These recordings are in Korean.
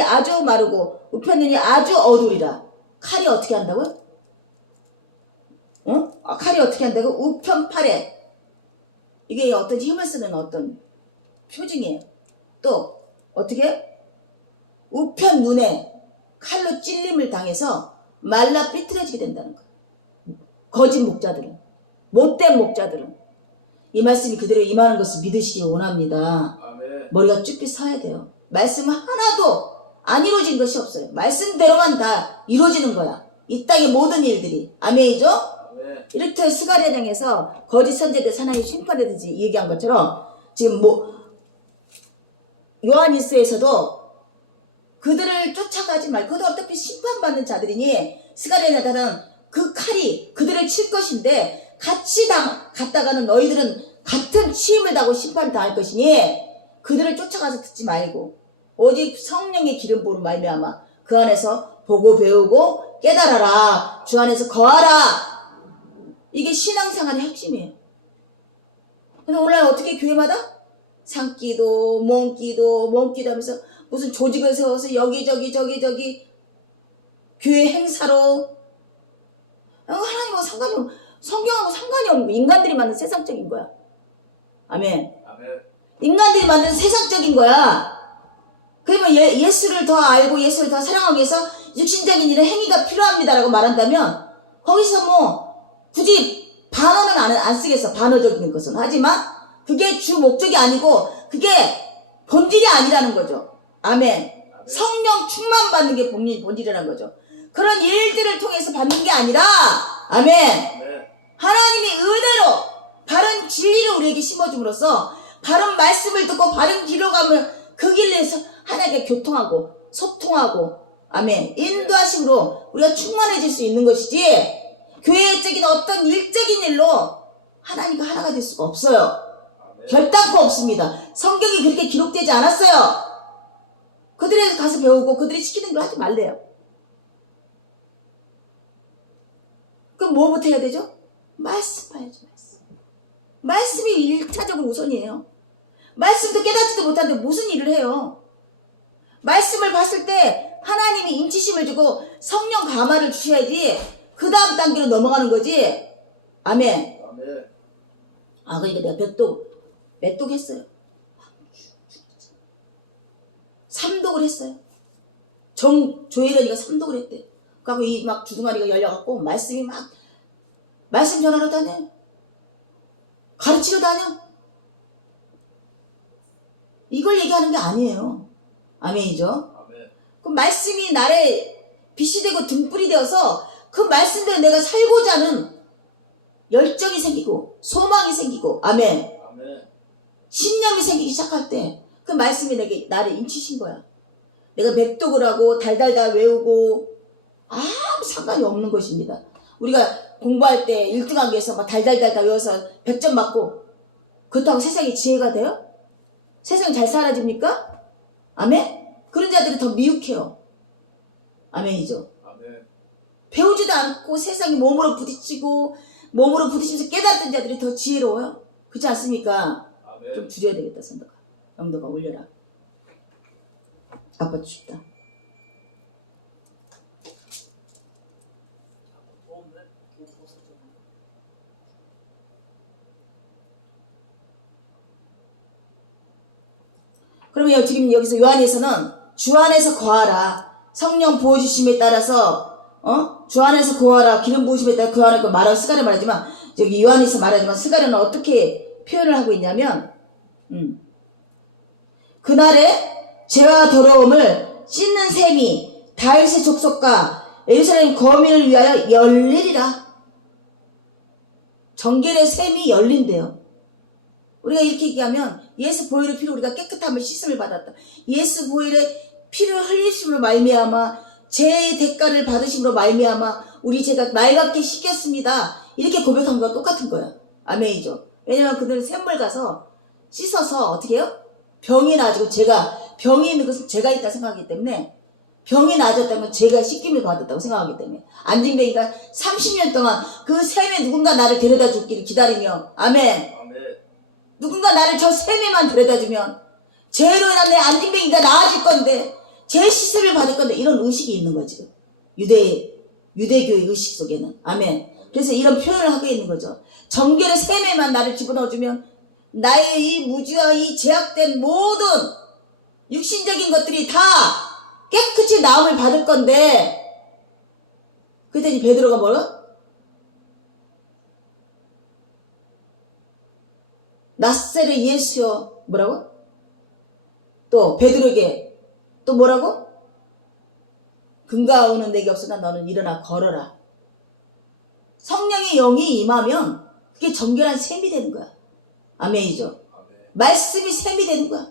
발이 아주 마르고 우편 눈이 아주 어두리라. 칼이 어떻게 한다고요? 칼이 어떻게 한다고? 우편팔에. 이게 어떤 힘을 쓰는 어떤 표징이에요. 또 어떻게? 우편 눈에 칼로 찔림을 당해서 말라 삐뚤어지게 된다는 거예요. 거짓 목자들은, 못된 목자들은. 이 말씀이 그대로 임하는 것을 믿으시기 원합니다. 아멘. 머리가 쭉 서야 돼요. 말씀은 하나도 안 이루어진 것이 없어요. 말씀대로만 다 이루어지는 거야. 이 땅의 모든 일들이. 아멘이죠? 아멘. 이렇게 스가랴장에서 거짓 선제들 사나이 심판하듯이 얘기한 것처럼 지금 요한일서에서도 그들을 쫓아가지 말고 그들 어차피 심판받는 자들이니 스가랴자들은 그 칼이 그들을 칠 것인데 같이 갔다가는 너희들은 같은 치임을 당하고 심판을 당할 것이니 그들을 쫓아가서 듣지 말고 오직 성령의 기름 부음으로 말미암아 그 안에서 보고 배우고 깨달아라. 주 안에서 거하라. 이게 신앙생활의 핵심이에요. 근데 오늘 어떻게 교회마다 산기도 몸기도 하면서 무슨 조직을 세워서 여기저기 교회 행사로 하나님하고 상관이 없는, 성경하고 상관이 없는 거. 인간들이 만든 세상적인 거야. 아멘. 아멘. 인간들이 만든 세상적인 거야. 그러면 예수를 더 알고 예수를 더 사랑하기 위해서 육신적인 일에 행위가 필요합니다라고 말한다면 거기서 굳이 반어는 안 쓰겠어. 반어적인 것은. 하지만 그게 주 목적이 아니고 그게 본질이 아니라는 거죠. 아멘. 성령 충만 받는 게 본질이라는 거죠. 그런 일들을 통해서 받는 게 아니라 아멘. 하나님이 의대로 바른 진리를 우리에게 심어줌으로써 바른 말씀을 듣고 바른 길로 가면 그 길에서 하나님께 교통하고 소통하고 아멘 인도하심으로 우리가 충만해질 수 있는 것이지 교회적인 어떤 일적인 일로 하나님과 하나가 될 수가 없어요. 결단코 없습니다. 성경이 그렇게 기록되지 않았어요. 그들이 가서 배우고 그들이 시키는 걸 하지 말래요. 그럼 뭐부터 해야 되죠? 말씀 봐야죠. 말씀이 1차적으로 우선이에요. 말씀도 깨닫지도 못하는데 무슨 일을 해요? 말씀을 봤을 때 하나님이 인치심을 주고 성령 감화를 주셔야지 그 다음 단계로 넘어가는 거지. 아멘. 그러니까 내가 몇 독 했어요. 3독을 했어요. 조혜련이가 3독을 했대. 그래갖고 이 막 주둥아리가 열려갖고 말씀이 말씀 전하러 다녀. 가르치러 다녀. 이걸 얘기하는 게 아니에요. 아멘이죠? 아멘. 그 말씀이 나의 빛이 되고 등불이 되어서 그 말씀대로 내가 살고자 하는 열정이 생기고 소망이 생기고 아멘. 아멘. 신념이 생기기 시작할 때 그 말씀이 나를 인치신 거야. 내가 맵독을 하고 달달달 외우고 아무 상관이 없는 것입니다. 우리가 공부할 때 1등하기 위해서 막 달달달 외워서 100점 맞고 그렇다고 세상에 지혜가 돼요? 세상이 잘 살아집니까? 아멘? 그런 자들이 더 미혹해요. 아멘이죠? 아멘. 배우지도 배우지도 않고 세상에 몸으로 부딪히면서 깨달았던 자들이 더 지혜로워요. 그렇지 않습니까? 아멘. 좀 줄여야 되겠다. 선덕아. 영도가 올려라. 아빠 춥다. 그러면 지금 여기서 요한에서는 주 안에서 거하라. 성령 부어주심에 따라서 주 안에서 거하라. 기름 부으심에 따라 그 안에 말하고 스가랴 말하지만 여기 요한에서 말하지만 스가랴는 어떻게 표현을 하고 있냐면 그날에 죄와 더러움을 씻는 셈이 다윗의 족속과 예루살렘 거민을 위하여 열리리라. 정결의 셈이 열린대요. 우리가 이렇게 얘기하면 예수 보혈의 피로 우리가 깨끗함을 씻음을 받았다. 예수 보혈의 피를 흘리심으로 말미암아 죄의 대가를 받으심으로 말미암아 우리 죄가 맑게 씻겼습니다. 이렇게 고백한 거와 똑같은 거야. 아멘이죠. 왜냐면 그들은 샘물 가서 씻어서 어떻게 해요? 병이 나아지고 병이 있는 것은 죄가 있다 생각하기 때문에 병이 나아졌다면 죄가 씻김을 받았다고 생각하기 때문에 안진뱅이가 30년 동안 그 샘에 누군가 나를 데려다 주기를 기다리며 아멘. 누군가 나를 저 샘에만 데려다 주면 죄로 인한 내 안진뱅이가 나아질 건데 죄 씻을 치유를 받을 건데 이런 의식이 있는 거지. 유대교의 의식 속에는. 아멘. 그래서 이런 표현을 하고 있는 거죠. 정결의 셈에만 나를 집어넣어주면 나의 이 무지와 이 제약된 모든 육신적인 것들이 다 깨끗이 나음을 받을 건데, 그랬더니 베드로가 뭐라? 나사렛 예수여, 뭐라고? 또 베드로에게 또 뭐라고? 금과 은은 내게 없으나 너는 일어나 걸어라. 성령의 영이 임하면 그게 정결한 셈이 되는 거야. 아멘이죠. 말씀이 셈이 되는 거야.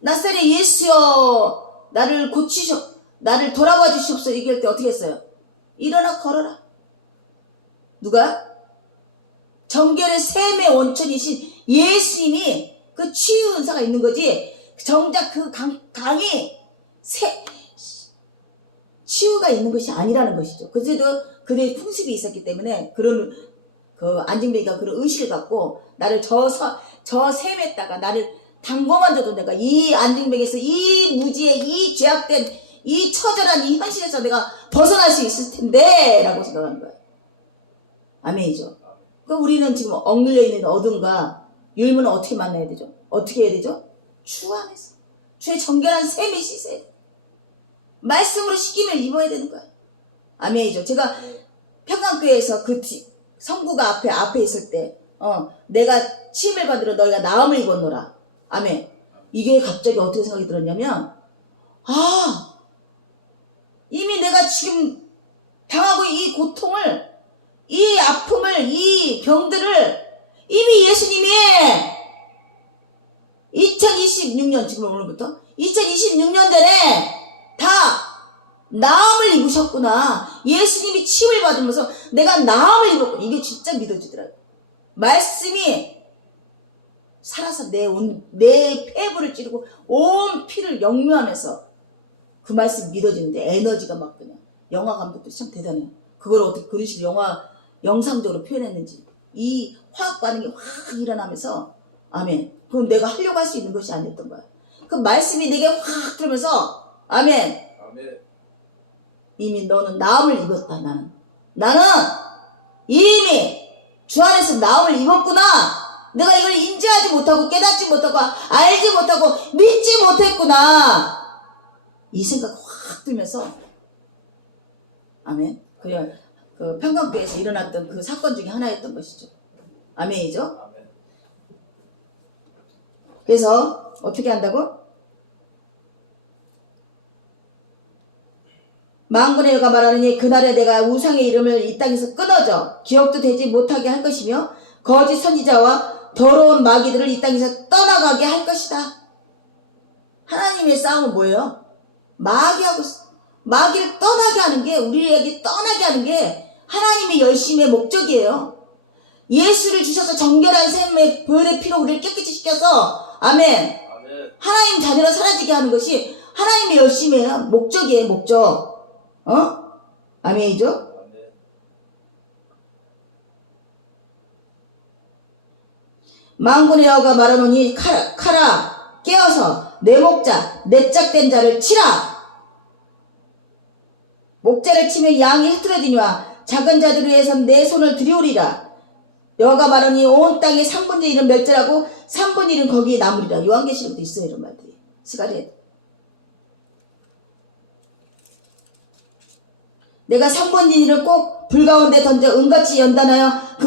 나사렛 예수여, 나를 돌아봐 주시옵소서. 얘기할 때 어떻게 했어요? 일어나 걸어라. 누가? 정결의 셈의 원천이신 예수님이 그 치유 은사가 있는 거지. 정작 그 강이 치유가 있는 것이 아니라는 것이죠. 그래도 그들의 풍습이 있었기 때문에 그런 그 안징뱅이가 그런 의식을 갖고 나를 저 셈에다가 나를 담궈만 줘도 내가 이 안징뱅이에서 이 무지에 이 죄악된 이 처절한 이 현실에서 내가 벗어날 수 있을 텐데 라고 생각하는 거예요. 아멘이죠. 그럼 우리는 지금 억눌려 있는 어둠과 율무는 어떻게 만나야 되죠? 어떻게 해야 되죠? 주 안에서 주의 정결한 셈이 씻어야 돼. 말씀으로 씻김을 입어야 되는 거야. 아멘이죠. 제가 평강교회에서 그 성구가 앞에 있을 때 내가 치임을 받으러 너희가 나음을 입었노라. 아멘. 이게 갑자기 어떻게 생각이 들었냐면, 이미 내가 지금 당하고 이 고통을, 이 아픔을, 이 병들을 이미 예수님이 2026년, 지금 오늘부터 2026년 전에 다 나음을 입으셨구나. 예수님이 치유를 받으면서 내가 나음을 입었구나. 이게 진짜 믿어지더라고요. 말씀이 살아서 내 폐부를 찌르고 온 피를 역류하면서 그 말씀이 믿어지는데 에너지가 막 그냥. 영화 감독도 참 대단해요. 그걸 어떻게 그런 식으로 영상적으로 표현했는지. 이 화학 반응이 확 일어나면서, 아멘. 그건 내가 하려고 할 수 있는 것이 아니었던 거야. 그 말씀이 내게 확 들으면서, 아멘. 이미 너는 나음을 입었다. 나는 이미 주 안에서 나음을 입었구나. 내가 이걸 인지하지 못하고 깨닫지 못하고 알지 못하고 믿지 못했구나. 이 생각 확 들면서, 아멘. 그래, 그 평강교회에서 일어났던 그 사건 중에 하나였던 것이죠. 아멘이죠. 그래서 어떻게 한다고? 만군의 여호와가 말하느니 그날에 내가 우상의 이름을 이 땅에서 끊어져 기억도 되지 못하게 할 것이며 거짓 선지자와 더러운 마귀들을 이 땅에서 떠나가게 할 것이다. 하나님의 싸움은 뭐예요? 마귀를 떠나게 하는 게, 우리에게 떠나게 하는 게 하나님의 열심의 목적이에요. 예수를 주셔서 정결한 샘의 보혈의 피로 우리를 깨끗이 시켜서, 아멘. 하나님 자녀로 사라지게 하는 것이 하나님의 열심이에요. 목적이에요. 목적. 아멘이죠? 만군의 여호와가 말하노니 카라 깨어서 내 목자 내짝된 자를 치라. 목자를 치면 양이 흐트러지니와 작은 자들을 위해서 내 손을 들이오리라. 여호와가 말하니 온 땅의 3분의 1은 멸절하고 3분의 1은 거기에 남으리라. 요한계시록도 있어요. 이런 말들이. 스가랴. 내가 3분의 1을 꼭 불 가운데 던져 은같이 연단하여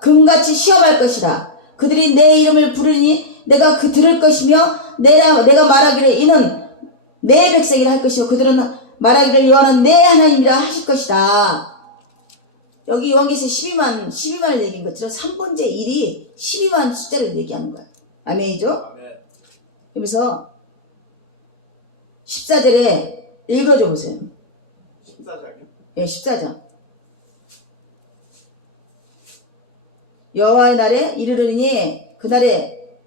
금같이 시험할 것이라. 그들이 내 이름을 부르니 내가 들을 것이며 내가 말하기를 이는 내 백성이라 할 것이요 그들은 말하기를 여호와는 내 하나님이라 하실 것이다. 여기 요한계시록 12만을 얘기한 것처럼 3분의 1이 12만 숫자를 얘기하는 거야. 아멘이죠? 아멘. 그러면서 14절에 읽어줘 보세요. 14장이요? 예, 14장. 여호와의 날에 이르르니 그날에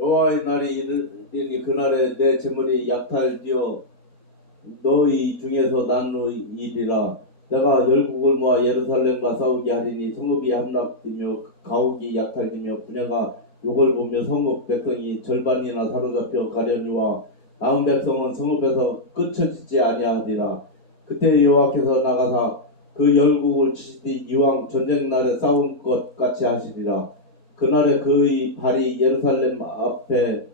여호와의 날이 이르니 그날에 내 재물이 약탈되어 너희 중에서 나누이리라. 내가 열국을 모아 예루살렘과 싸우게 하리니 성읍이 함락되며 가옥이 약탈되며 분야가 욕을 보며 성읍 백성이 절반이나 사로잡혀 가려니와 남은 백성은 성읍에서 끊쳐지지 아니하리라. 그때 여호와께서 나가사 그 열국을 치시되 이왕 전쟁 날에 싸운 것 같이 하시리라. 그날에 그의 발이 예루살렘 앞에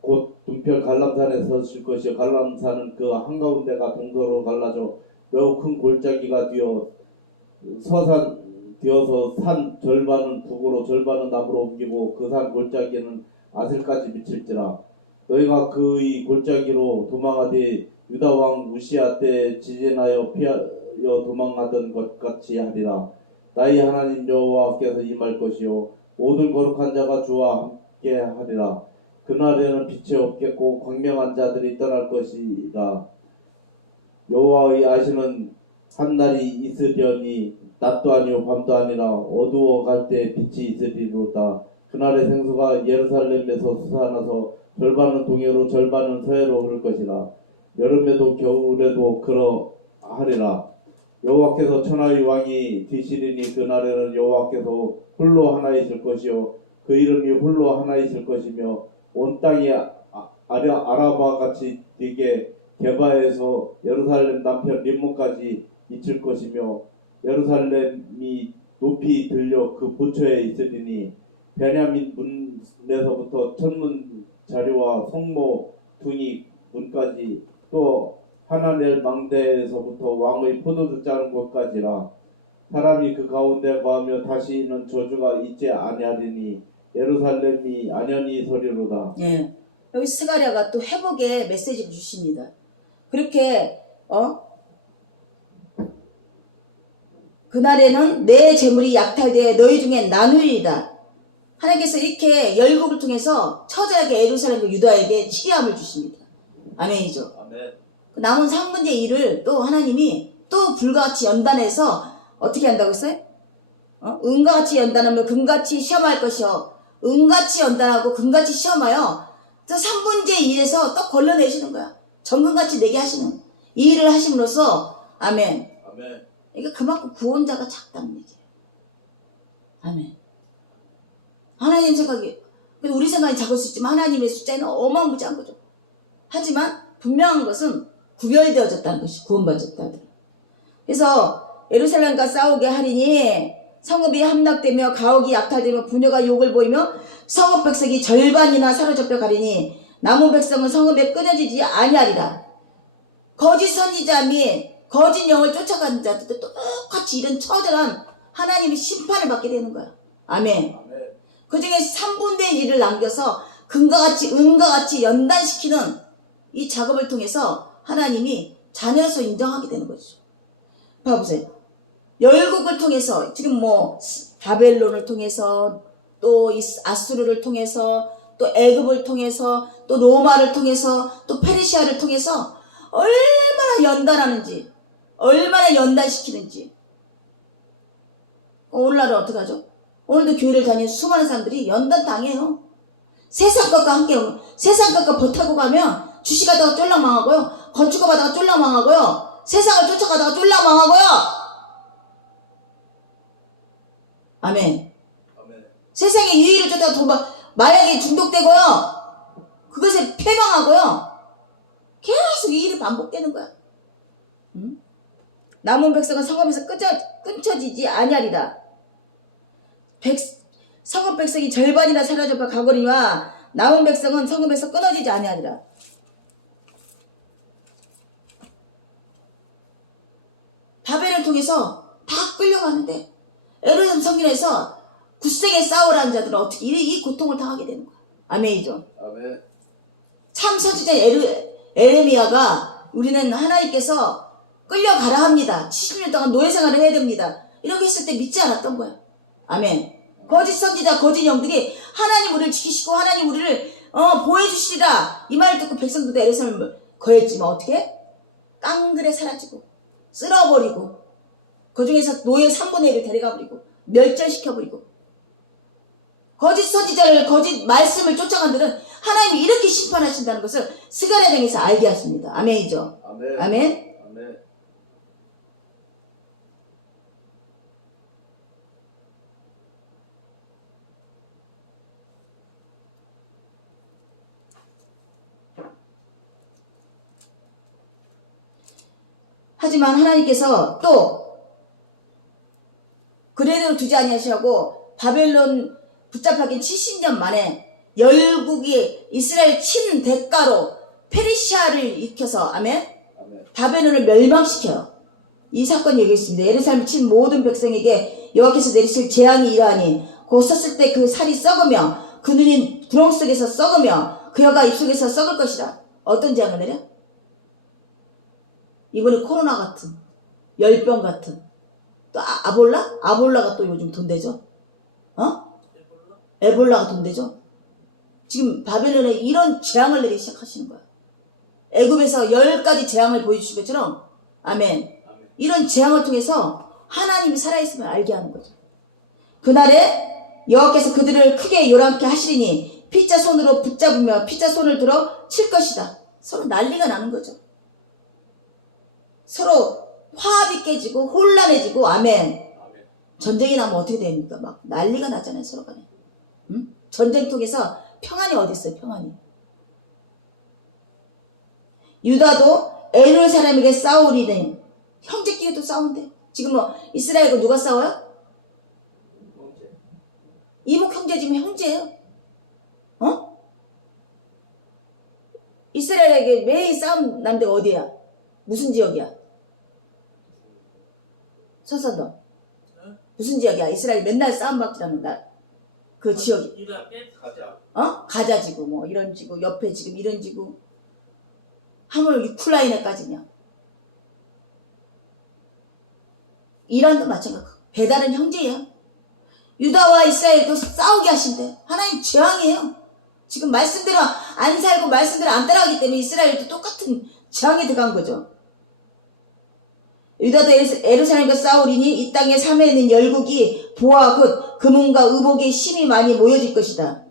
곧 둔편 갈람산에 섰을 것이요 갈람산은 그 한가운데가 동서로 갈라져 매우 큰 골짜기가 되어서 산 절반은 북으로 절반은 남으로 옮기고 그 산 골짜기는 아셀까지 미칠지라. 너희가 그의 골짜기로 도망하되 유다 왕 우시야 때 지진하여 피하여 도망하던 것 같이 하리라. 나의 하나님 여호와께서 임할 것이요 모든 거룩한 자가 주와 함께 하리라. 그날에는 빛이 없겠고 광명한 자들이 떠날 것이라. 여호와의 아시는 한날이 있으려니 낮도 아니요 밤도 아니라 어두워 갈 때 빛이 있으리로다. 그날의 생수가 예루살렘에서 솟아나서 절반은 동해로 절반은 서해로 흐를 것이라. 여름에도 겨울에도 그러하리라. 여호와께서 천하의 왕이 되시리니 그날에는 여호와께서 홀로 하나이실 것이요 그 이름이 홀로 하나이실 것이며 온 땅이 아라바 같이 되게 게바에서 예루살렘 남편 림몬까지 미칠 것이며 예루살렘이 높이 들려 그 부처에 있으리니 베냐민 문에서부터 천문 자리와 성모 둥이 문까지 또 하나넬 망대에서부터 왕의 포도주 짜는 곳까지라. 사람이 그 가운데 거하며 다시는 저주가 있지 아니하리니 예루살렘이 안연히 서리로다. 예. 여기 스가랴가 또 회복의 메시지를 주십니다. 그렇게 그날에는 내 재물이 약탈되어 너희 중에 나누리이다. 하나님께서 이렇게 열국을 통해서 처절하게 예루살렘과 유다에게 치리함을 주십니다. 아멘이죠. 아멘. 그 남은 3분의 1을 또 하나님이 또 불같이 연단해서 어떻게 한다고 했어요? 은과 같이 연단하며 금같이 시험할 것이요. 은같이 연단하고 금같이 시험하여 또 3분의 1에서 또 걸러내시는 거야. 정금같이 내게 하시는 이 일을 하심으로써 아멘. 아멘. 그러니까 그만큼 구원자가 작다는 얘기예요. 아멘. 하나님 생각이, 우리 생각이 작을 수 있지만 하나님의 숫자는 어마무지한 거죠. 하지만 분명한 것은 구별되어졌다는 것이 구원받았다는. 그래서 예루살렘과 싸우게 하리니 성읍이 함락되며 가옥이 약탈되며 부녀가 욕을 보이며 성읍 백성이 절반이나 사로잡혀 가리니 남은 백성은 성읍에 끊어지지 아니하리라. 거짓 선지자 및 거짓 영을 쫓아가는 자들도 똑같이 이런 처절한 하나님의 심판을 받게 되는 거야. 아멘. 아멘. 그 중에 3분의 1을 남겨서 금과 같이 은과 같이 연단시키는 이 작업을 통해서 하나님이 자녀로서 인정하게 되는 거죠. 봐보세요. 열국을 통해서 지금 바벨론을 통해서 또 아수르를 통해서 또 애굽을 통해서 또 로마를 통해서 또 페르시아를 통해서 얼마나 연단하는지 얼마나 연단시키는지. 오늘날은 어떻게 하죠? 오늘도 교회를 다니는 수많은 사람들이 연단 당해요. 세상 것과 함께 세상 것과 버타고 가면 주식하다가 쫄랑망하고요. 건축업하다가 쫄랑망하고요. 세상을 쫓아가다가 쫄랑망하고요. 아멘. 아멘. 세상의 유의를 쫓아가 마약에 중독되고요. 그것에 패망하고요. 계속 이 일이 반복되는 거야. 응? 남은 백성은 성읍에서 끊쳐지지 아니하리라. 성읍 백성이 절반이나 사라져서 가거니와 남은 백성은 성읍에서 끊어지지 아니하리라. 바벨을 통해서 다 끌려가는데 예루살렘 성전에서 굳세게 싸우라는 자들은 어떻게 이 고통을 당하게 되는 거야. 아멘이죠. 아멘. 참 선지자 에레미야가 우리는 하나님께서 끌려가라 합니다. 70년 동안 노예 생활을 해야 됩니다. 이렇게 했을 때 믿지 않았던 거야. 아멘. 거짓 선지자, 거짓 영들이 하나님 우리를 지키시고 하나님 우리를 보호해주시리라 이 말을 듣고 백성들도 예루살렘을 거했지만 어떻게? 깡들에 사라지고 쓸어버리고 그 중에서 노예 3분의 1을 데려가버리고 멸절시켜버리고 거짓 선지자를 거짓 말씀을 쫓아간 들은 하나님이 이렇게 심판하신다는 것을 스가랴장에서 알게 하십니다. 아멘이죠. 아멘. 아멘. 아멘. 하지만 하나님께서 또 그대로 두지 아니하시고 바벨론 붙잡혀긴 70년 만에 열국이 이스라엘 친 대가로 페르시아를 일으켜서 아멘 아멘. 바벨론을 멸망시켜요. 이 사건이 여기 있습니다. 예루살렘을 친 모든 백성에게 여호와께서 내리실 재앙이 이러하니 곧 섰을 때 그 살이 썩으며 그 눈이 두렁 속에서 썩으며 그 혀가 입속에서 썩을 것이라. 어떤 재앙을 내려? 이번에 코로나 같은 열병 같은 또 아볼라? 아볼라가 또 요즘 돈되죠? 에볼라가 돈되죠? 지금 바벨론에 이런 재앙을 내리기 시작하시는 거야. 애굽에서 10가지 재앙을 보여주신 것처럼 아멘. 이런 재앙을 통해서 하나님이 살아있음을 알게 하는 거죠. 그날에 여호와께서 그들을 크게 요란케 하시리니 피자 손으로 붙잡으며 피자 손을 들어 칠 것이다. 서로 난리가 나는 거죠. 서로 화합이 깨지고 혼란해지고 아멘. 전쟁이 나면 어떻게 됩니까? 막 난리가 나잖아요. 서로 간에. 응? 전쟁 통해서 평안이 어디 있어요? 평안이. 유다도 에르 사람에게 싸우리니 형제끼리도 싸운대. 지금 뭐 이스라엘과 누가 싸워요? 이목 형제지만 형제예요. 이스라엘에게 매일 싸움 난 데가 어디야? 무슨 지역이야? 서서도 무슨 지역이야? 이스라엘 맨날 싸움 받기라는 그 지역이. 가자 지구 뭐 이런 지구 옆에 지금 이런 지구 하물 유클라이나까지냐. 이란도 마찬가지. 배달은 형제예요. 유다와 이스라엘도 싸우게 하신대. 하나님 재앙이에요. 지금 말씀대로 안 살고 말씀대로 안 따라가기 때문에 이스라엘도 똑같은 재앙에 들어간 거죠. 유다도 예루살렘과 싸우리니 이 땅의 삶에 있는 열국이 보화 곧 금은과 의복에 힘이 많이 모여질 것이다.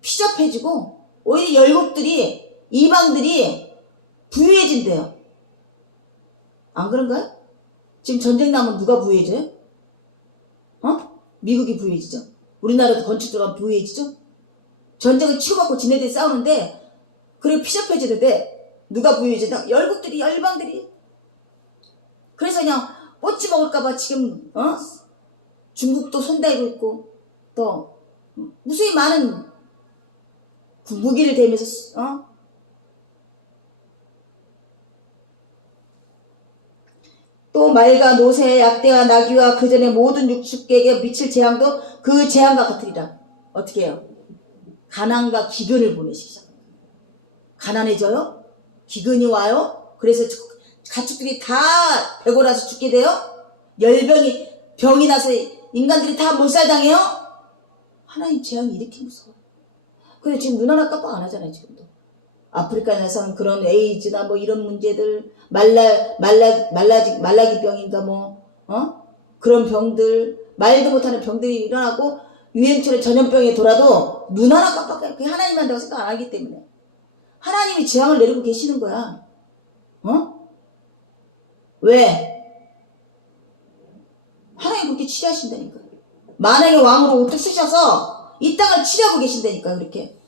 피접해지고 오히려 열국들이 이방들이 부유해진대요. 안 그런가요? 지금 전쟁 나면 누가 부유해져요? 미국이 부유해지죠. 우리나라도 건축 들어가면 부유해지죠. 전쟁을 치고받고 지네들이 싸우는데 그리고 피접해지는데 누가 부유해지다? 열국들이 열방들이. 그래서 그냥 뽀찌 먹을까봐 지금 중국도 손대고 있고 또 무수히 많은 무기를 대면서 또 말과 노새 약대와 나귀와 그 전에 모든 육축에게 미칠 재앙도 그 재앙과 같으리라. 어떻게 해요? 가난과 기근을 보내시기 시작합니다. 가난해져요? 기근이 와요? 그래서 가축들이 다 배고라서 죽게 돼요? 병이 나서 인간들이 다 몰살당해요? 하나님 재앙이 이렇게 무서워요. 근데 지금 눈 하나 깜빡 안 하잖아요. 지금도 아프리카에서는 그런 에이즈나 뭐 이런 문제들 말라기병인가 그런 병들 말도 못하는 병들이 일어나고 유행처럼 전염병이 돌아도 눈 하나 깜빡해요. 그게 하나님 한다고 생각 안 하기 때문에 하나님이 재앙을 내리고 계시는 거야. 왜? 하나님 그렇게 치료하신다니까. 만왕의 왕으로 우뚝 쓰셔서 이 땅을 치료하고 계신다니까. 그렇게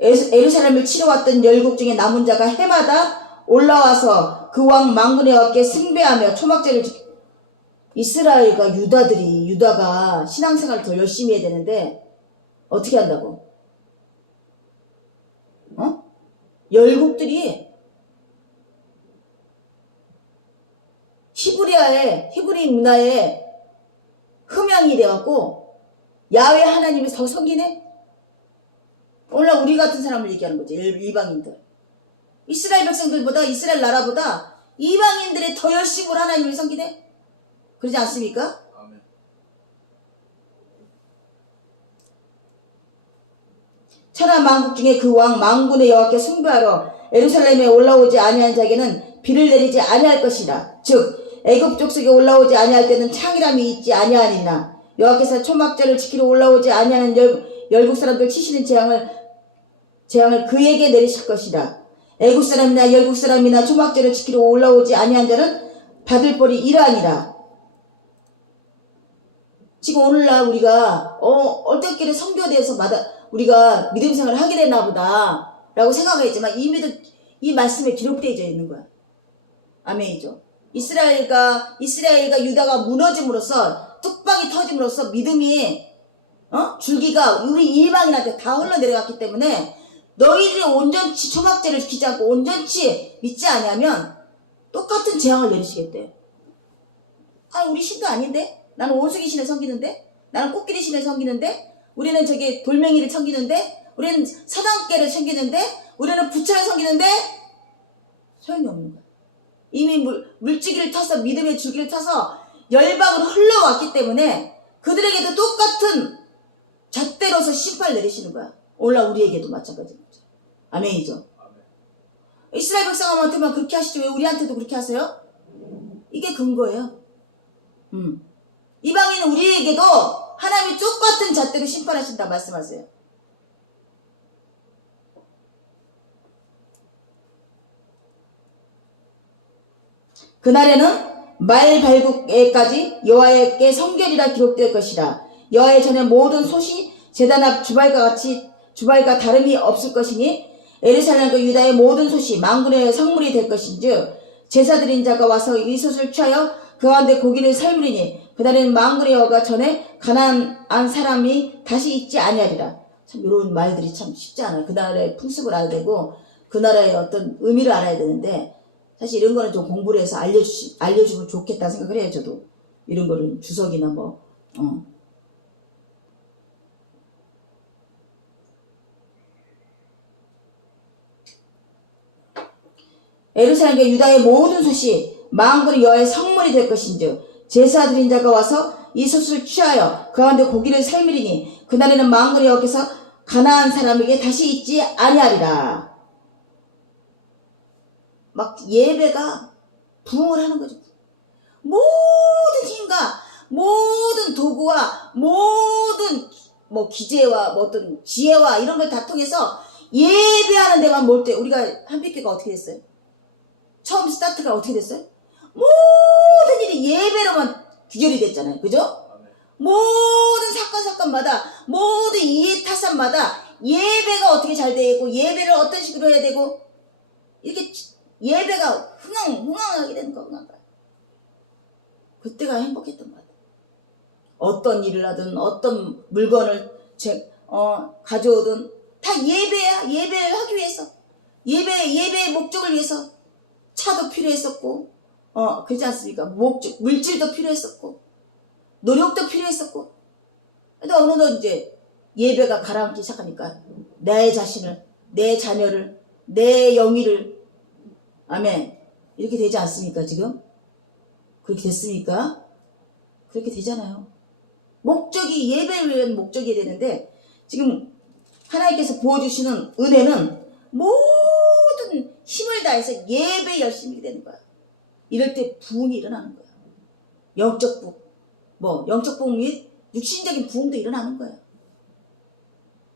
예루살렘을 치러왔던 열국 중에 남은 자가 해마다 올라와서 그 왕 망군의 왕께 숭배하며 초막제를 이스라엘과 유다가 신앙생활을 더 열심히 해야 되는데 어떻게 한다고? 열국들이 히브리 문화에 흠양이 돼갖고 야훼 하나님을 더 섬기네? 오늘날 우리 같은 사람을 얘기하는 거지. 이방인들. 이스라엘 백성들보다 이스라엘 나라보다 이방인들이 더 열심히 하나님을 섬기네? 그러지 않습니까? 아멘. 천하 만국 중에 그 왕 만군의 여호와께 숭배하러 예루살렘에 올라오지 아니한 자에게는 비를 내리지 아니할 것이라. 즉 애굽 족속에 올라오지 아니할 때는 창이람이 있지 아니하니라. 여호와께서 초막절을 지키러 올라오지 아니하는 열국 사람들 치시는 재앙을 그에게 내리실 것이라. 애굽 사람이나 열국 사람이나 초막절을 지키러 올라오지 아니한 자는 받을 벌이 이러하니라. 지금 오늘날 우리가 어떻게 성교에 대해서 우리가 믿음 생활을 하게 되나 보다 라고 생각하겠지만 이미도 이 말씀에 기록되어 있는 거야. 아멘이죠. 이스라엘과 유다가 무너짐으로써 뚝방이 터짐으로써 믿음이 줄기가 우리 이방인한테 다 흘러내려갔기 때문에 너희들이 온전치 초막제를 지키지 않고 온전치 믿지 아니하면 똑같은 재앙을 내리시겠대요. 아, 우리 신도 아닌데? 나는 원숭이 신을 섬기는데? 나는 코끼리 신을 섬기는데? 우리는 저기 돌멩이를 섬기는데? 우리는 사당개를 섬기는데? 우리는 부처를 섬기는데? 소용이 없는 거야. 이미 물줄기를 타서 믿음의 줄기를 타서 열방으로 흘러왔기 때문에 그들에게도 똑같은 잣대로서 심판을 내리시는 거야. 오늘날 우리에게도 마찬가지입니다. 아멘이죠. 이스라엘 백성한테만 그렇게 하시죠. 왜 우리한테도 그렇게 하세요? 이게 근거예요. 이방인 우리에게도 하나님이 똑같은 잣대로 심판하신다 말씀하세요. 그날에는 말 발국에까지 여호와께 성결이라 기록될 것이라. 여호와의 전에 모든 솥이 제단 앞 주발과 다름이 없을 것이니 예루살렘과 유다의 모든 솥이 만군의 성물이 될 것인즉 제사 드린 자가 와서 이 솥을 취하여 그 가운데 고기를 삶으리니 그날에는 만군의 여호와가 전에 가난한 사람이 다시 있지 아니하리라. 참 이런 말들이 참 쉽지 않아요. 그 나라의 풍습을 알아야 되고 그 나라의 어떤 의미를 알아야 되는데 사실 이런 거는 좀 공부를 해서 알려주면 좋겠다 생각을 해요. 저도 이런 거는 주석이나 예루살렘과 유다의 모든 솥이 만군의 여호와의 성물이 될 것인즉 제사 드린 자가 와서 이 솥을 취하여 그 가운데 고기를 삶으리니 그날에는 만군의 여호와께서 가나안 사람에게 다시 있지 아니하리라. 막 예배가 부흥을 하는 거죠. 모든 힘과 모든 도구와 모든 기재와 어떤 지혜와 이런 걸 다 통해서 예배하는 데만 몰 때 우리가 한빛교가 어떻게 됐어요? 처음 스타트가 어떻게 됐어요? 모든 일이 예배로만 귀결이 됐잖아요. 그죠? 모든 사건마다 모든 이해타산마다 예배가 어떻게 잘 되고 예배를 어떤 식으로 해야 되고 이렇게 예배가 흥황하게 되는 거구나. 그때가 행복했던 것 같아요. 어떤 일을 하든 어떤 물건을 가져오든 다 예배야. 예배를 하기 위해서 예배의 목적을 위해서 차도 필요했었고 그렇지 않습니까? 물질도 필요했었고 노력도 필요했었고 근데 어느덧 이제 예배가 가라앉기 시작하니까 내 자신을 내 자녀를 내 영위를 아멘 이렇게 되지 않습니까? 지금 그렇게 됐습니까? 그렇게 되잖아요. 목적이 예배를 위한 목적이 되는데 지금 하나님께서 부어주시는 은혜는 모든 힘을 다해서 예배 열심히 되는 거야. 이럴 때 부흥이 일어나는 거야. 영적 부흥 및 육신적인 부흥도 일어나는 거야.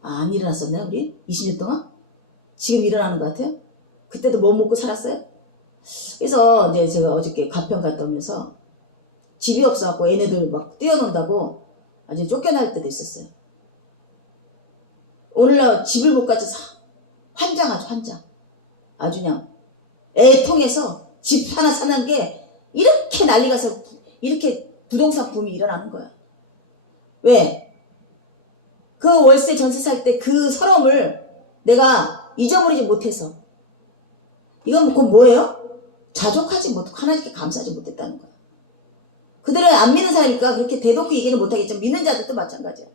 안 일어났었나요 우리? 20년 동안? 지금 일어나는 것 같아요? 그때도 뭐 먹고 살았어요? 그래서 이제 제가 어저께 가평 갔다 오면서 집이 없어갖고 얘네들 막 뛰어논다고 아주 쫓겨날 때도 있었어요. 오늘날 집을 못 가져서 환장. 아주 그냥 애 통해서 집 하나 사는 게 이렇게 난리가서 이렇게 부동산 붐이 일어나는 거야. 왜? 그 월세 전세 살 때 그 서러움을 내가 잊어버리지 못해서 이건 그건 뭐예요? 자족하지 못하고 하나님께 감사하지 못했다는 거야. 그들은 안 믿는 사람이니까 그렇게 대놓고 얘기는 못하겠지만 믿는 자들도 마찬가지야.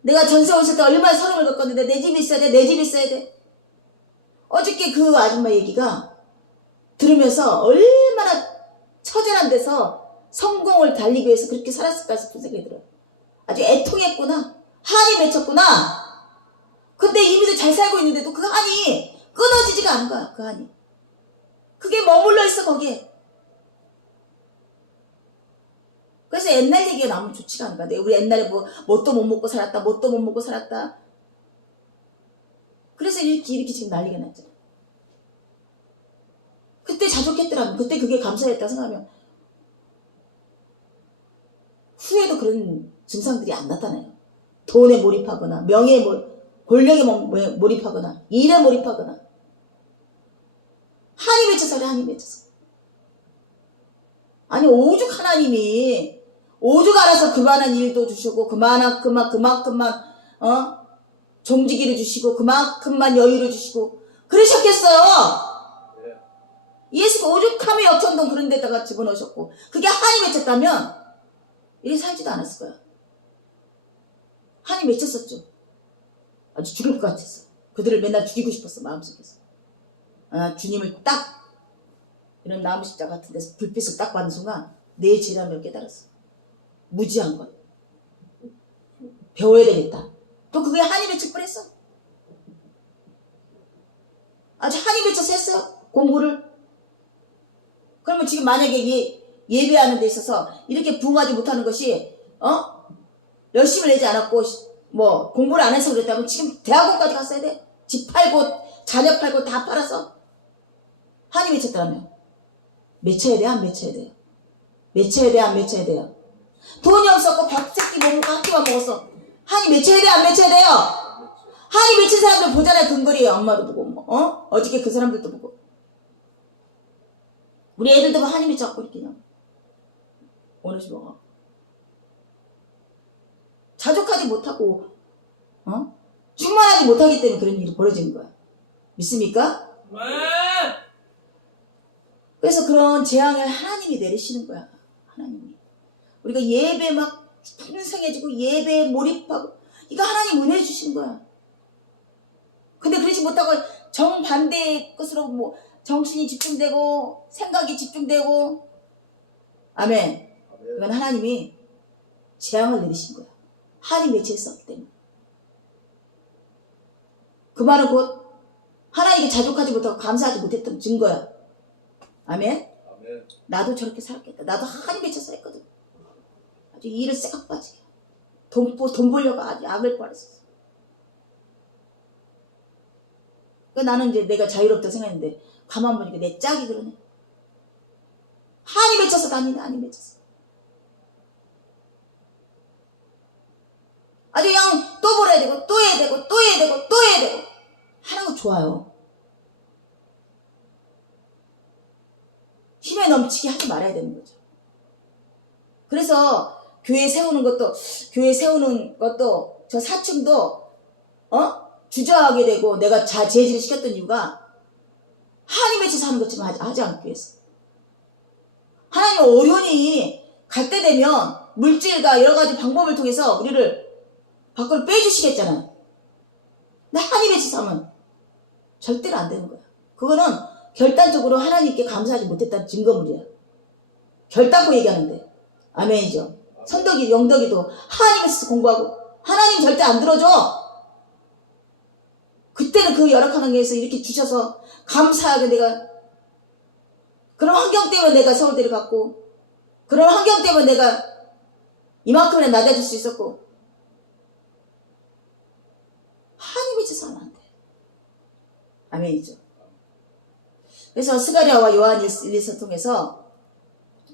내가 전세 왔을 때 얼마나 서름을 겪었는데 내 집이 있어야 돼. 어저께 그 아줌마 얘기가 들으면서 얼마나 처절한 데서 성공을 달리기 위해서 그렇게 살았을까 싶은 생각이 들어요. 아주 애통했구나. 한이 맺혔구나. 근데 이미도 잘 살고 있는데도 그 한이 끊어지지가 않은 거야. 그 한이. 그게 머물러 있어 거기에. 그래서 옛날 얘기가 나오면 좋지가 않은 거야. 우리 옛날에 뭣도 못 먹고 살았다. 그래서 이렇게 지금 난리가 났잖아. 그때 자족했더라면, 그때 그게 감사했다 생각하면 후에도 그런 증상들이 안 나타나요. 돈에 몰입하거나 명예에 권력에 몰입하거나 일에 몰입하거나 한이 맺혀서 그래. 한이 맺혀서. 아니 오죽 하나님이 오죽 알아서 그만한 일도 주시고 그만큼만 종지기를 주시고 그만큼만 여유를 주시고 그러셨겠어요. 예수가 오죽하며 역천동 그런 데다가 집어넣으셨고 그게 한이 맺혔다면 이리 살지도 않았을 거야. 한이 맺혔었죠. 아주 죽을 것 같았어. 그들을 맨날 죽이고 싶었어. 마음속에서. 주님을 딱 이런 나무십자 같은 데서 불빛을 딱 받는 순간 내 죄라는 걸 깨달았어. 무지한 것. 배워야 되겠다. 또 그게 한이 맺힐 뻔했어. 아주 한이 맺혀서 했어요. 공부를. 그러면 지금 만약에 예배하는 데 있어서 이렇게 부응하지 못하는 것이 열심을 내지 않았고 뭐 공부를 안 해서 그랬다면 지금 대학원까지 갔어야 돼. 집 팔고 자녀 팔고 다 팔아서 한이 맺혔다면 맺혀야 돼, 안 맺혀야 돼요? 맺혀야 돼, 안 맺혀야 돼요? 돈이 없었고 밥새끼 못 먹고 한 끼만 먹었어. 한이 맺혀야 돼, 안 맺혀야 돼요? 한이 맺힌 사람들 보잖아요. 근거리에 엄마도 보고 어저께 그 사람들도 보고 우리 애들도 뭐 한이 맺혀갖고 이렇게 그냥 어느 집 먹어. 자족하지 못하고 충만하지 못하기 때문에 그런 일이 벌어지는 거야. 믿습니까? 네. 그래서 그런 재앙을 하나님이 내리시는 거야. 하나님이. 우리가 예배 막 풍성해지고 예배에 몰입하고 이거 하나님 은혜 주시는 거야. 근데 그러지 못하고 정반대의 것으로 뭐 정신이 집중되고 생각이 집중되고 아멘. 이건 하나님이 재앙을 내리신 거야. 한이 맺혀 있었기 때문에. 그 말은 곧 하나님께 자족하지 못하고 감사하지 못했던 증거야. 아멘. 나도 저렇게 살았겠다. 나도 한이 맺혀서 했거든. 아주 일을 쎄가 빠지게. 돈 벌려고 아주 악을 벌였었어. 그러니까 나는 이제 내가 자유롭다 생각했는데 가만 보니까 내 짝이 그러네. 한이 맺혀서 다니네. 한이 맺혀서. 아주 그냥 또 벌어야 되고 또 해야 되고 또 해야 되고 또 해야 되고 하는 거 좋아요. 힘에 넘치게 하지 말아야 되는 거죠. 그래서 교회 세우는 것도 저 사층도 주저하게 되고 내가 제지를 시켰던 이유가 하나님 맺혀서 하는 것처럼 하지 않기 위해서. 하나님 어련히 갈 때 되면 물질과 여러 가지 방법을 통해서 우리를 밖으로 빼주시겠잖아요. 근데 하나님 맺혀서 하면 절대로 안 되는 거야. 그거는 결단적으로 하나님께 감사하지 못했다는 증거물이야. 결단코 얘기하는데. 아멘이죠. 선덕이, 영덕이도 하나님에서 공부하고 하나님 절대 안 들어줘. 그때는 그 열악한 환경에서 이렇게 주셔서 감사하게 내가 그런 환경 때문에 내가 서울대를 갔고 그런 환경 때문에 내가 이만큼이나 낮아질 수 있었고 하나님이 주셔서 하면 안 돼. 아멘이죠. 그래서 스가랴와 요한 1서 통해서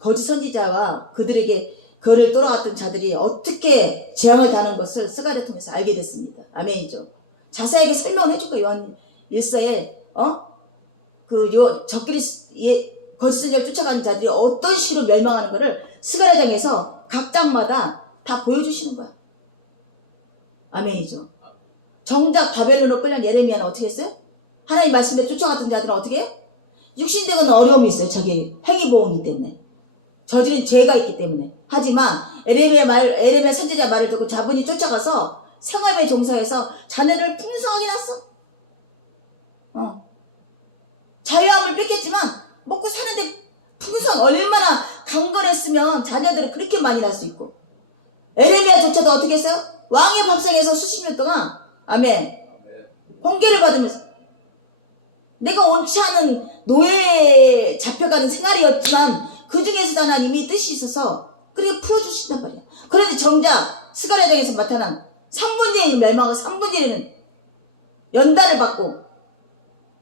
거짓 선지자와 그들에게 그를 따라왔던 자들이 어떻게 재앙을 당하는 것을 스가랴 통해서 알게 됐습니다. 아멘이죠. 자세하게 설명을 해줄 거예요. 요한 1서에 거짓 선지자를 쫓아가는 자들이 어떤 시로 멸망하는 것을 스가랴장에서 각 장마다 다 보여주시는 거야. 아멘이죠. 정작 바벨론으로 끌려간 예레미야는 어떻게 했어요? 하나님 말씀에 쫓아갔던 자들은 어떻게 해요? 육신적인 어려움이 있어요. 자기 행위보험이기 때문에. 저지른 죄가 있기 때문에. 하지만 에레미야 선지자 말을 듣고 자분이 쫓아가서 생업에 종사해서 자녀를 풍성하게 낳았어. 자유함을 뺏겼지만 먹고 사는데 얼마나 강건했으면 자녀들을 그렇게 많이 낳을 수 있고. 에레미야조차도 어떻게 했어요? 왕의 밥상에서 수십 년 동안 아멘 공개를 받으면서 내가 원치 않은 노예에 잡혀가는 생활이었지만 그 중에서도 하나님이 뜻이 있어서 그렇게 풀어주신단 말이야. 그런데 정작 스가랴장에서 나타난 3분의 1 멸망과 3분의 1은 연단을 받고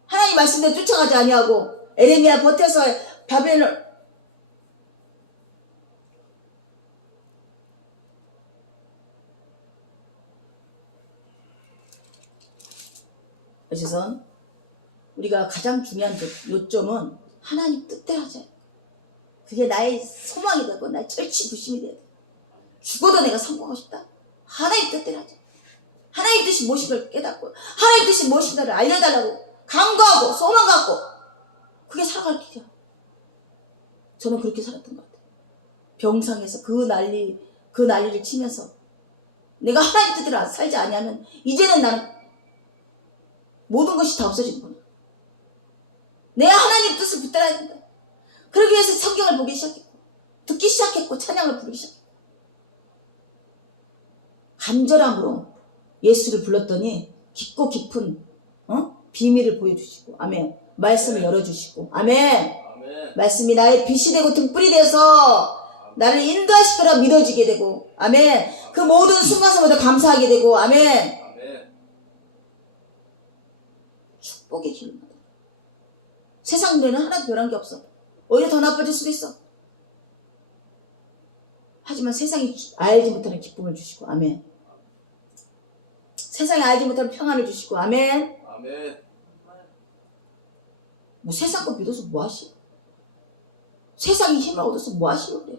하나님 말씀대로 쫓아가지 아니하고 에레미야 버텨서 바벨론 그래서 우리가 가장 중요한 요점은 하나님 뜻대로 하자. 그게 나의 소망이 되고 나의 절치부심이 돼야 돼. 죽어도 내가 성공하고 싶다. 하나님 뜻대로 하자. 하나님 뜻이 무엇인 걸 깨닫고 하나님 뜻이 무엇인가를 알려달라고 간구하고 소망 갖고 그게 살아갈 길이야. 저는 그렇게 살았던 것 같아요. 병상에서 그 난리를 치면서 내가 하나님 뜻대로 살지 아니하면 이제는 나는 모든 것이 다 없어지는구나. 내가 하나님 뜻을 붙들어야 된다. 그러기 위해서 성경을 보기 시작했고 듣기 시작했고 찬양을 부르기 시작했고 간절함으로 예수를 불렀더니 깊고 깊은 비밀을 보여주시고 아멘. 말씀을 열어주시고 아멘. 말씀이 나의 빛이 되고 등불이 되어서 나를 인도하시더라 믿어지게 되고 아멘. 그 모든 순간순간도 감사하게 되고 아멘. 축복의 길을 받아. 세상 눈에는 하나도 변한 게 없어. 오히려 더 나빠질 수도 있어. 하지만 세상이 알지 못하는 기쁨을 주시고 아멘. 세상이 알지 못하는 평안을 주시고 아멘. 뭐 세상 거 믿어서 뭐 하시? 세상이 힘을 얻어서 뭐 하시려고 그래?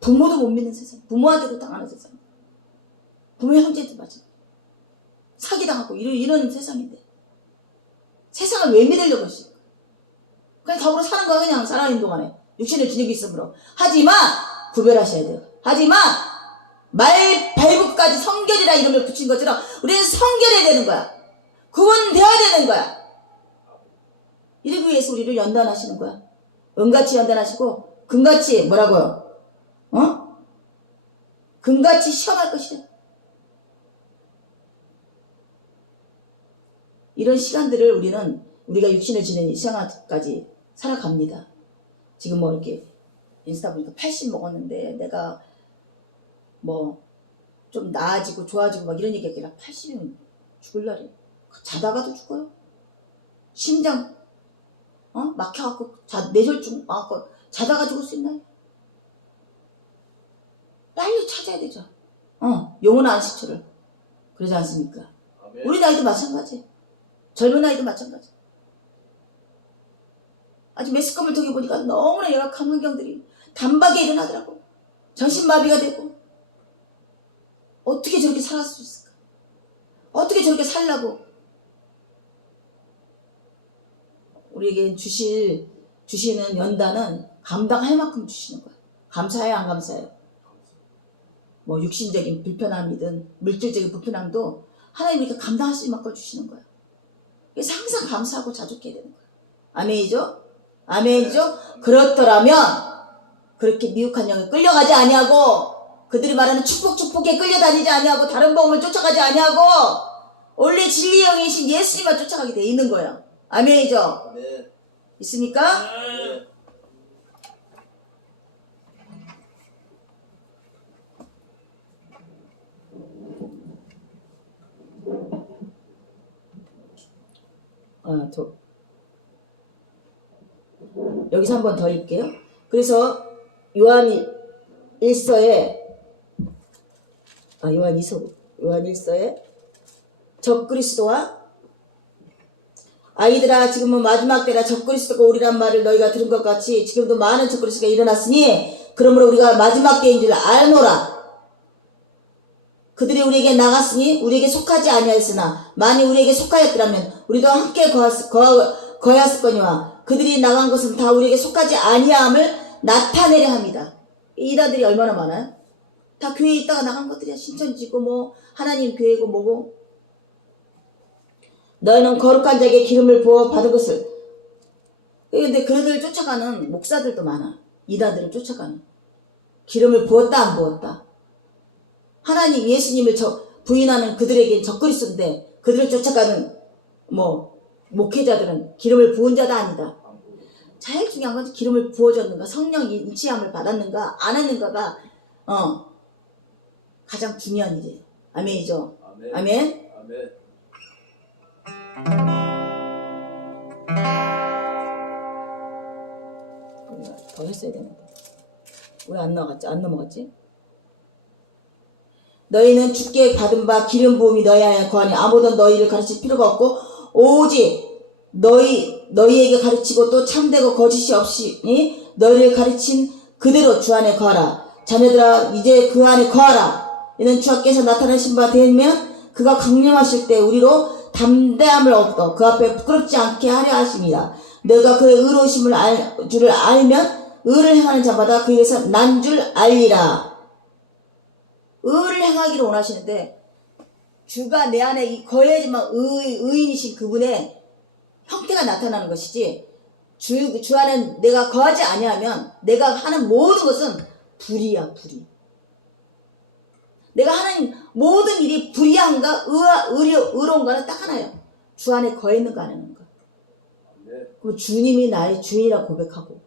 부모도 못 믿는 세상, 부모한테도 당하는 세상, 부모 형제도 마찬가지. 사기당하고 이런 세상인데 세상을 왜 믿으려고 하시? 그냥 더불어 사는 거야. 그냥 살아있는 동안에 육신의 근육이 있으므로. 하지만 구별하셔야 돼요. 하지만 말 발부까지 성결이라 이름을 붙인 것처럼 우리는 성결해야 되는 거야. 구원되어야 되는 거야. 이러기 위해서 우리를 연단하시는 거야. 은같이 연단하시고 금같이 뭐라고요? 금같이 시험할 것이래. 이런 시간들을 우리가 육신을 지닌 이 시간까지 살아갑니다. 지금 뭐 이렇게 인스타 보니까 80 먹었는데 내가 뭐 좀 나아지고 좋아지고 막 이런 얘기가 아니라 80이면 죽을 날이 자다가도 죽어요. 심장 막혀갖고 뇌졸중 와갖고 자다가 죽을 수 있나요? 빨리 찾아야 되죠. 영원한 안식처를. 그러지 않습니까? 아멘. 우리 나이도 마찬가지. 젊은 나이도 마찬가지. 아주 매스컴을 통해 보니까 너무나 열악한 환경들이 단박에 일어나더라고. 정신마비가 되고 어떻게 저렇게 살아갈 수 있을까? 어떻게 저렇게 살라고? 우리에게 주시는 연단은 감당할 만큼 주시는 거야. 감사해요, 안 감사해요? 뭐 육신적인 불편함이든 물질적인 불편함도 하나님이 감당할 수 있는 만큼 주시는 거야. 그래서 항상 감사하고 자족해야 되는 거야. 아멘이죠? 아멘이죠? 그렇더라면 그렇게 미혹한 영에 끌려가지 아니하고 그들이 말하는 축복에 끌려다니지 아니하고 다른 복음을 쫓아가지 아니하고 원래 진리의 영이신 예수님만 쫓아가게 돼 있는 거예요. 아멘이죠? 네. 있습니까? 네. 여기서 한 번 더 읽게요. 그래서 요한 1서에 적그리스도와 아이들아 지금은 마지막 때라 적그리스도가 오리란 말을 너희가 들은 것 같이 지금도 많은 적그리스도가 일어났으니 그러므로 우리가 마지막 때인 줄 알노라. 그들이 우리에게 나갔으니 우리에게 속하지 아니하였으나 만일 우리에게 속하였더라면 우리도 함께 거하였을거니와 그들이 나간 것은 다 우리에게 속하지 아니함을 나타내려 합니다. 이단들이 얼마나 많아요? 다 교회에 있다가 나간 것들이야. 신천지고 뭐 하나님 교회고 뭐고. 너희는 거룩한 자에게 기름을 부어 받은 것을. 근데 그들을 쫓아가는 목사들도 많아. 이단들을 쫓아가는. 기름을 부었다 안 부었다. 하나님 예수님을 부인하는 그들에게 적그리스도인데 그들을 쫓아가는 뭐 목회자들은 기름을 부은 자다 아니다. 제일 중요한 건 기름을 부어줬는가 성령 인치함을 받았는가 안 했는가가 가장 중요한 일이에요. 아멘이죠? 아멘. 아멘. 아멘. 더 했어야 되는데 왜 안 넘어갔지? 너희는 주께 받은 바 기름 부음이 너희 안에 거하니 아무도 너희를 가르칠 필요가 없고 오직 너희에게 가르치고 또 참되고 거짓이 없이 너희를 가르친 그대로 주 안에 거하라. 자녀들아 이제 그 안에 거하라. 이는 주께서 나타나신 바 되면 그가 강림하실 때 우리로 담대함을 얻어 그 앞에 부끄럽지 않게 하려 하십니다. 너희가 그의 의로우심을 줄을 알면 의를 행하는 자마다 그에게서 난 줄 알리라. 의를 행하기를 원하시는데 주가 내 안에 거해야지만 의인이신 그분의 형태가 나타나는 것이지 주 안에 내가 거하지 아니하면 내가 하는 모든 것은 불이야. 불이. 내가 하는 모든 일이 불의한가 의로운가는 딱 하나예요. 주 안에 거했는가 안 했는가. 그럼 주님이 나의 주인이라고 고백하고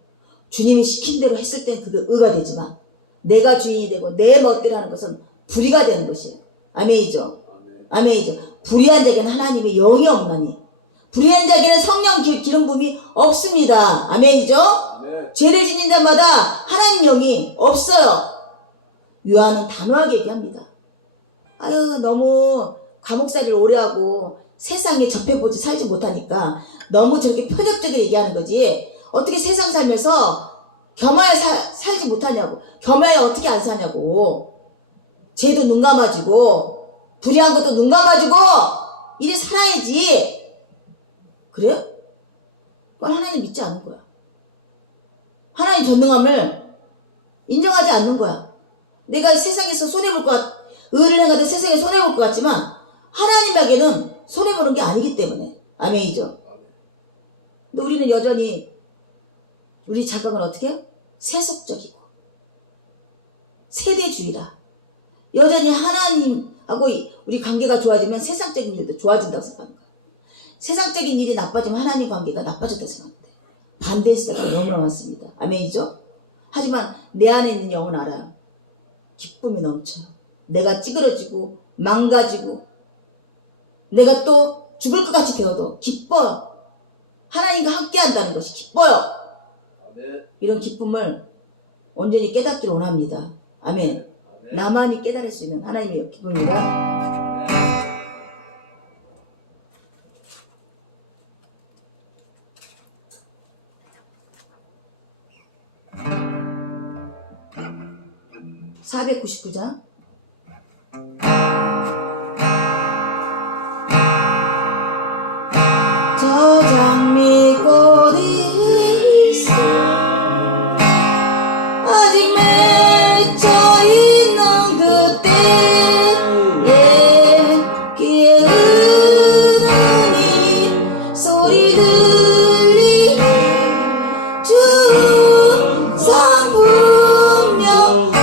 주님이 시킨 대로 했을 땐 그게 의가 되지만 내가 주인이 되고 내 멋대로 하는 것은 불의가 되는 것이에요. 아멘이죠. 아멘이죠. 불의한 자에게는 하나님의 영이 없나니 불의한 자에게는 성령 기름 부음이 없습니다. 아멘이죠. 죄를 지닌 자마다 하나님 영이 없어요. 요한은 단호하게 얘기합니다. 아유 너무 감옥살이를 오래 하고 세상에 접해보지 살지 못하니까 너무 저렇게 표적적으로 얘기하는 거지. 어떻게 세상 살면서 겸하여 살지 못하냐고. 겸하여 어떻게 안 사냐고. 죄도 눈 감아주고 불의한 것도 눈 감아주고 이래 살아야지. 그래요? 그건 하나님 믿지 않는 거야. 하나님 전능함을 인정하지 않는 거야. 내가 세상에서 손해볼 것 의를 행하듯 세상에 손해볼 것 같지만 하나님에게는 손해보는 게 아니기 때문에. 아멘이죠. 근데 우리는 여전히 우리 자각은 어떻게 해요? 세속적이고 세대주의라. 여전히 하나님하고 우리 관계가 좋아지면 세상적인 일도 좋아진다고 생각하는 거야. 세상적인 일이 나빠지면 하나님 관계가 나빠졌다고 생각합니다. 반대의 시대가 너무나 많습니다. 아멘이죠? 하지만 내 안에 있는 영은 알아요. 기쁨이 넘쳐요. 내가 찌그러지고 망가지고 내가 또 죽을 것 같이 되어도 기뻐요. 하나님과 함께 한다는 것이 기뻐요. 이런 기쁨을 온전히 깨닫기를 원합니다. 아멘. 나만이 깨달을 수 있는 하나님의 기쁨입니다. (499장) 저 장미꽃이 있어 아직 맺혀있는 그때에 귀에 흐르는 소리 들리니 주상 분명하다.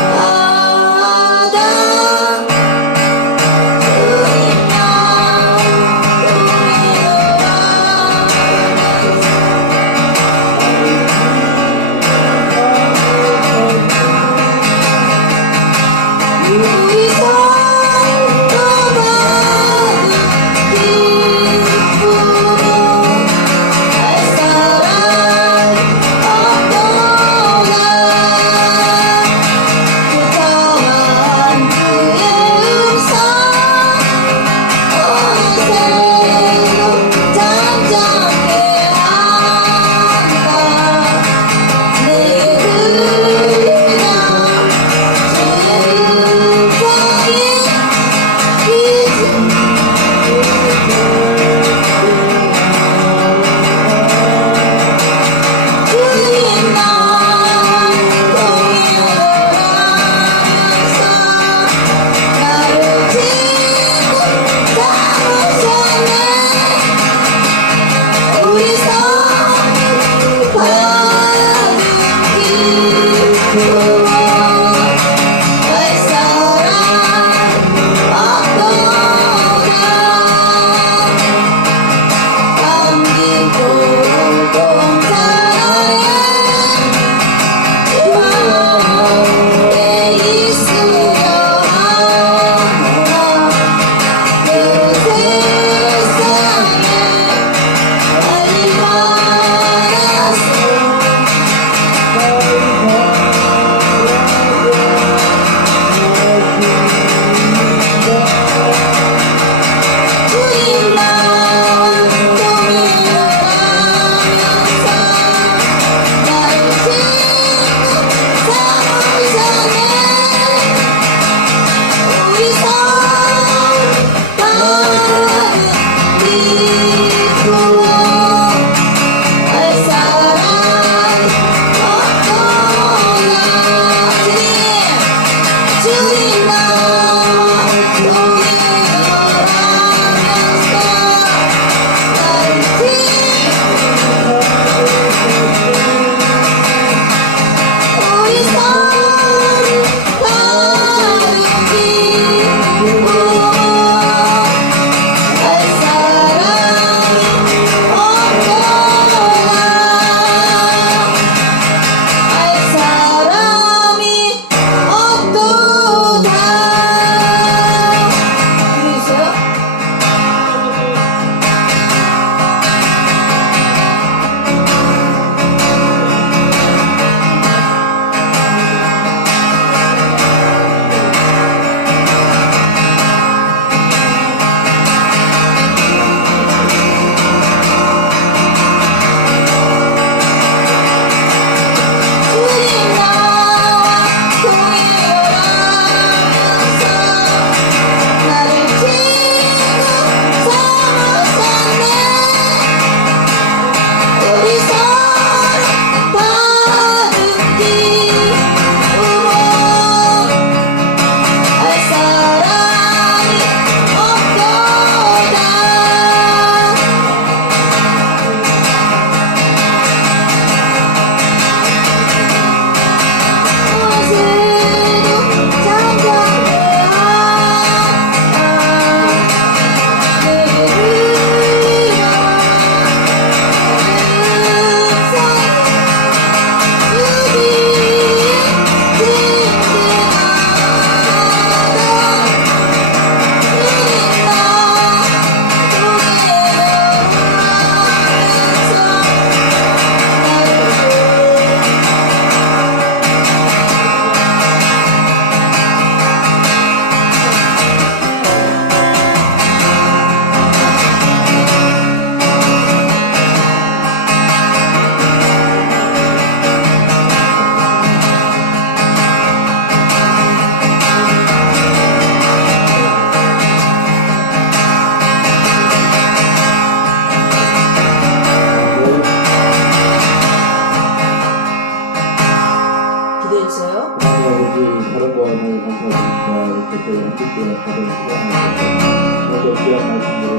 주께 다들 수고하셨습니다. 오늘 귀한 말씀들을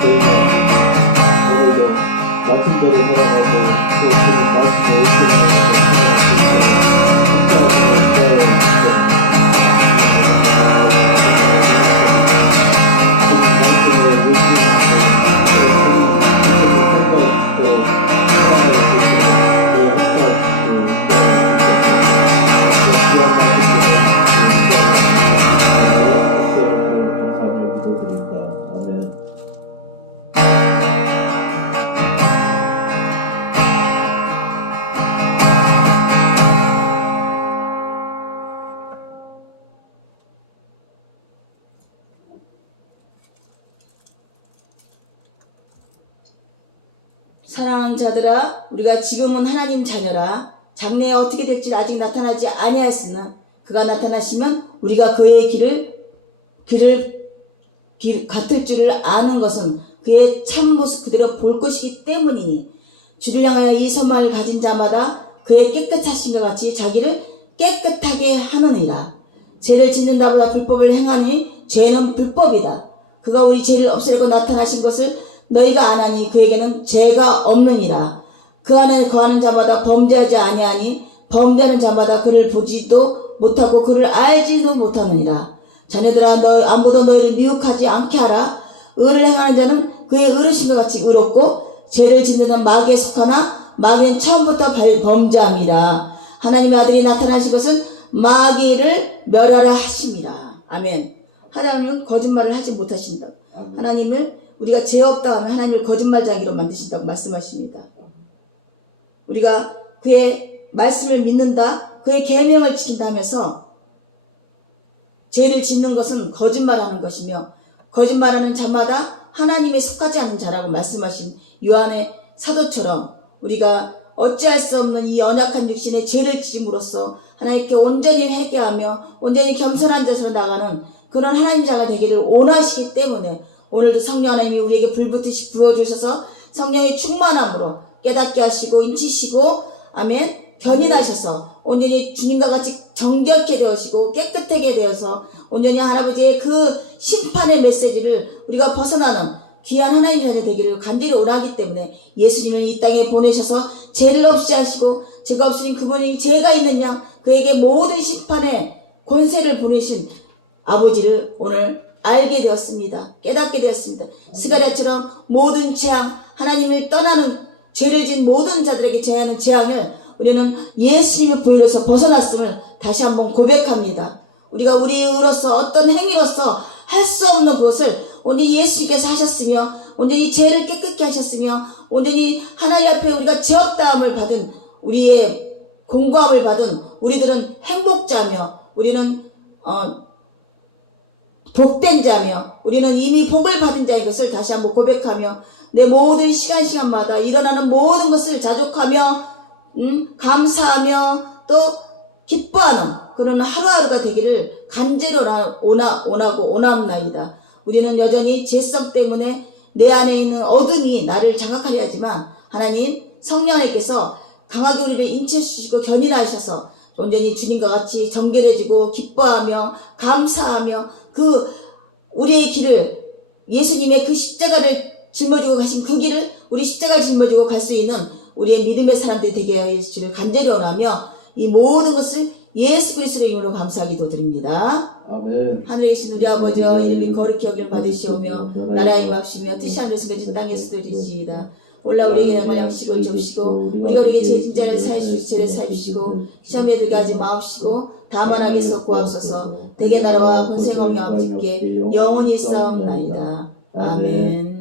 저희가 오늘도 말씀대로 살아가고 또 그 말씀에 의존하면서 사랑하는 자들아, 우리가 지금은 하나님 자녀라. 장래에 어떻게 될지 아직 나타나지 아니하였으나 그가 나타나시면 우리가 그의 길을 같을 줄을 아는 것은 그의 참모습 그대로 볼 것이기 때문이니 주를 향하여 이 소망을 가진 자마다 그의 깨끗하심과 같이 자기를 깨끗하게 하느니라. 죄를 짓는다보다 불법을 행하니 죄는 불법이다. 그가 우리 죄를 없애려고 나타나신 것을 너희가 아나니 그에게는 죄가 없느니라. 그 안에 거하는 자마다 범죄하지 아니하니 범죄하는 자마다 그를 보지도 못하고 그를 알지도 못하느니라. 자녀들아, 아무도 너희를 미혹하지 않게 하라. 의를 행하는 자는 그의 의르심과 같이 의롭고 죄를 짓는 자는 마귀에 속하나 마귀는 처음부터 범죄함이라. 하나님의 아들이 나타나신 것은 마귀를 멸하라 하심이라. 아멘. 하나님은 거짓말을 하지 못하신다. 하나님을 우리가 죄 없다 하면 하나님을 거짓말쟁이로 만드신다고 말씀하십니다. 우리가 그의 말씀을 믿는다, 그의 계명을 지킨다 하면서 죄를 짓는 것은 거짓말하는 것이며 거짓말하는 자마다 하나님에 속하지 않는 자라고 말씀하신 요한의 사도처럼 우리가 어찌할 수 없는 이 연약한 육신의 죄를 지음으로써 하나님께 온전히 회개하며 온전히 겸손한 자세로 나가는 그런 하나님 자가 되기를 원하시기 때문에 오늘도 성령 하나님이 우리에게 불붙듯이 부어주셔서 성령의 충만함으로 깨닫게 하시고 인치시고 아멘 견인하셔서 온전히 주님과 같이 정결케 되어시고 깨끗하게 되어서 온전히 할아버지의 그 심판의 메시지를 우리가 벗어나는 귀한 하나님 자녀 되기를 간절히 원하기 때문에 예수님을 이 땅에 보내셔서 죄를 없이 하시고 죄가 없으니 그분이 죄가 있는 양 그에게 모든 심판의 권세를 보내신 아버지를 오늘 알게 되었습니다. 깨닫게 되었습니다. 스가랴처럼 모든 재앙, 하나님을 떠나는 죄를 지은 모든 자들에게 제하는 재앙을 우리는 예수님의 보혈로서 벗어났음을 다시 한번 고백합니다. 우리가 우리 의로서 어떤 행위로서 할 수 없는 것을 온전히 예수님께서 하셨으며 온전히 죄를 깨끗게 하셨으며 온전히 하나님 앞에 우리가 죄 없다함을 받은 우리의 공고함을 받은 우리들은 행복자며 우리는 복된 자며 우리는 이미 복을 받은 자인 것을 다시 한번 고백하며 내 모든 시간마다 일어나는 모든 것을 자족하며 감사하며 또 기뻐하는 그런 하루하루가 되기를 간절히 원합나이다. 우리는 여전히 죄성 때문에 내 안에 있는 어둠이 나를 장악하려 하지만 하나님 성령님께서 강하게 우리를 인치해주시고 견인하셔서 온전히 주님과 같이 정결해지고 기뻐하며 감사하며 그 우리의 길을 예수님의 그 십자가를 짊어지고 가신 그 길을 우리 십자가를 짊어지고 갈 수 있는 우리의 믿음의 사람들이 되게 하여 주시기를 간절히 원하며 이 모든 것을 예수 그리스도의 이름으로 감사하기도 드립니다. 아멘. 하늘에 계신 우리 아버지여 이름이 거룩히 여김을 받으시오며 나라의 임합시며 뜻이 하늘에서 그진 땅에서도 이르시이다. 올라 우리에게 양을 양식을 줍시고 우리가 우리에게 죄진 자를 사하시고 죄를 사하시고 시험에 들게 하지 마옵시고 다만 악에서 구하옵소서. 대개 나라와 권세가 없는 아버지께 영원히 싸움나이다. 아멘.